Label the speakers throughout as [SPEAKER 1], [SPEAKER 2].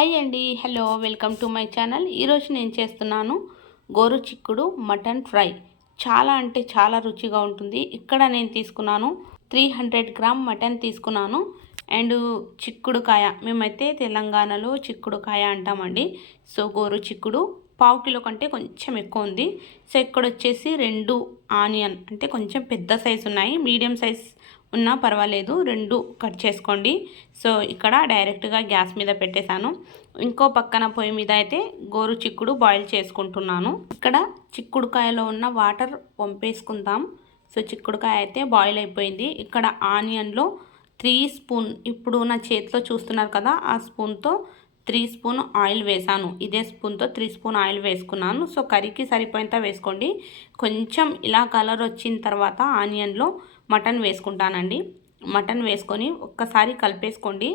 [SPEAKER 1] Hi అండి. Hello welcome to my channel. ఈరోజు నేను చేస్తున్నాను గోరు చిక్కుడు మటన్ ఫ్రై. చాలా అంటే చాలా రుచిగా ఉంటుంది. ఇక్కడ నేను తీసుకున్నాను త్రీ హండ్రెడ్ గ్రామ్ మటన్ తీసుకున్నాను. అండ్ చిక్కుడుకాయ. మేమైతే తెలంగాణలో చిక్కుడుకాయ అంటామండి. సో గోరు చిక్కుడు పావు కిలో కంటే కొంచెం ఎక్కువ ఉంది. సో ఇక్కడ వచ్చేసి రెండు ఆనియన్ అంటే కొంచెం పెద్ద సైజు ఉన్నాయి. మీడియం సైజ్ ఉన్నా పర్వాలేదు. రెండు కట్ చేసుకోండి. సో ఇక్కడ డైరెక్ట్గా గ్యాస్ మీద పెట్టేశాను. ఇంకో పక్కన పొయ్యి మీద అయితే గోరు చిక్కుడు బాయిల్ చేసుకుంటున్నాను. ఇక్కడ చిక్కుడుకాయలో ఉన్న వాటర్ పంపేసుకుందాం సో చిక్కుడుకాయ అయితే బాయిల్ అయిపోయింది. ఇక్కడ ఆనియన్లో త్రీ స్పూన్ ఇప్పుడు నా చేతిలో చూస్తున్నారు కదా ఆ స్పూన్తో త్రీ స్పూన్ ఆయిల్ వేసాను. ఇదే స్పూన్తో త్రీ స్పూన్ ఆయిల్ వేసుకున్నాను. సో కర్రీకి సరిపోయేంత వేసుకోండి. కొంచెం ఇలా కలర్ వచ్చిన తర్వాత ఆనియన్లో మటన్ వేసుకుంటానండి. మటన్ వేసుకొని ఒక్కసారి కలిపేసుకోండి.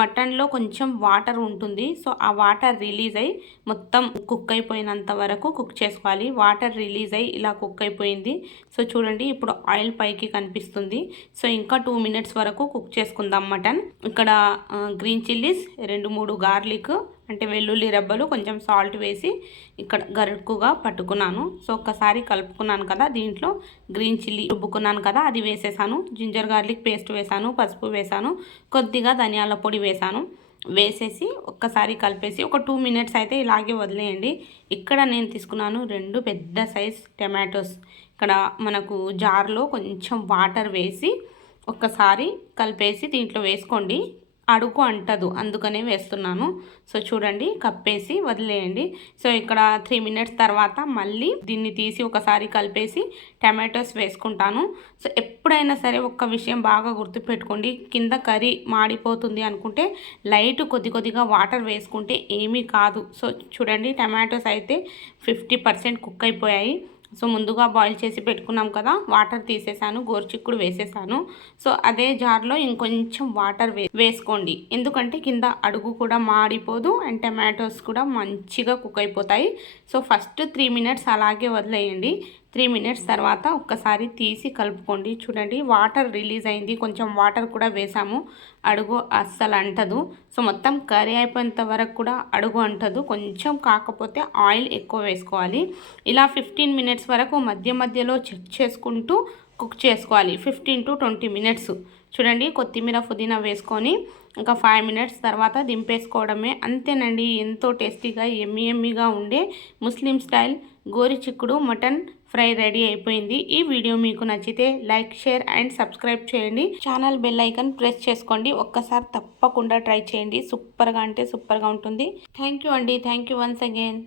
[SPEAKER 1] మటన్లో కొంచెం వాటర్ ఉంటుంది. సో ఆ వాటర్ రిలీజ్ అయ్యి మొత్తం కుక్ అయిపోయినంత వరకు కుక్ చేసుకోవాలి. వాటర్ రిలీజ్ అయ్యి ఇలా కుక్ అయిపోయింది. సో చూడండి ఇప్పుడు ఆయిల్ పైకి కనిపిస్తుంది. సో ఇంకా టూ మినిట్స్ వరకు కుక్ చేసుకుందాం మటన్. ఇక్కడ గ్రీన్ చిల్లీస్ రెండు మూడు గార్లిక్ అంటే వెల్లుల్లి రెబ్బలు కొంచెం సాల్ట్ వేసి ఇక్కడ గరుకుగా పట్టుకున్నాను. సో ఒక్కసారి కలుపుకున్నాను కదా దీంట్లో. గ్రీన్ చిల్లీ రుబ్బుకున్నాను కదా అది వేసేసాను. జింజర్ గార్లిక్ పేస్ట్ వేసాను పసుపు వేసాను కొద్దిగా ధనియాల పొడి వేసాను. వేసేసి ఒక్కసారి కలిపేసి ఒక టూ మినిట్స్ అయితే ఇలాగే వదిలేయండి. ఇక్కడ నేను తీసుకున్నాను రెండు పెద్ద సైజ్ టమాటోస్. ఇక్కడ మనకు జార్లో కొంచెం వాటర్ వేసి ఒక్కసారి కలిపేసి దీంట్లో వేసుకోండి. అడుగు అంటదు. అందుకనే వేస్తున్నాను. సో చూడండి కప్పేసి వదిలేయండి. సో ఇక్కడ త్రీ మినిట్స్ తర్వాత మళ్ళీ దీన్ని తీసి ఒకసారి కలిపేసి టమాటోస్ వేసుకుంటాను. సో ఎప్పుడైనా సరే ఒక్క విషయం బాగా గుర్తుపెట్టుకోండి. కింద కర్రీ మాడిపోతుంది అనుకుంటే లైట్ కొద్ది కొద్దిగా వాటర్ వేసుకుంటే ఏమీ కాదు. సో చూడండి టమాటోస్ అయితే ఫిఫ్టీ పర్సెంట్ కుక్ అయిపోయాయి. సో ముందుగా బాయిల్ చేసి పెట్టుకున్నాం కదా వాటర్ తీసేసాను గోరుచిక్కుడు వేసేసాను. సో అదే జార్లో ఇంకొంచెం వాటర్ వే వేసుకోండి. ఎందుకంటే కింద అడుగు కూడా మాడిపోదు అండ్ టమాటోస్ కూడా మంచిగా కుక్ అయిపోతాయి. సో ఫస్ట్ త్రీ మినిట్స్ అలాగే వదిలేయండి. త్రీ మినిట్స్ తర్వాత ఒక్కసారి తీసి కలుపుకోండి. చూడండి వాటర్ రిలీజ్ అయింది. కొంచెం వాటర్ కూడా వేసాము. అడుగు అస్సలు అంటదు. సో మొత్తం కర్రీ అయిపోయేంత వరకు కూడా అడుగు అంటదు. కొంచెం కాకపోతే ఆయిల్ ఎక్కువ వేసుకోవాలి. ఇలా ఫిఫ్టీన్ మినిట్స్ వరకు మధ్య మధ్యలో చెక్ చేసుకుంటూ కుక్ చేసుకోవాలి. Fifteen to twenty minutes. చూడండి కొత్తిమీర పుదీనా వేసుకొని ఇంకా ఫైవ్ మినిట్స్ తర్వాత దింపేసుకోవడమే. అంతేనండి ఎంతో టేస్టీగా ఎమ్మి ఎమ్మిగా ఉండే ముస్లిం స్టైల్ గోరి చిక్కుడు మటన్ ఫ్రై రెడీ అయిపోయింది. ఈ వీడియో మీకు నచ్చితే లైక్ షేర్ అండ్ సబ్స్క్రైబ్ చేయండి. ఛానల్ బెల్ ఐకన్ ప్రెస్ చేసుకోండి. ఒక్కసారి తప్పకుండా ట్రై చేయండి. సూపర్గా అంటే సూపర్గా ఉంటుంది. థ్యాంక్ అండి. Thank once again.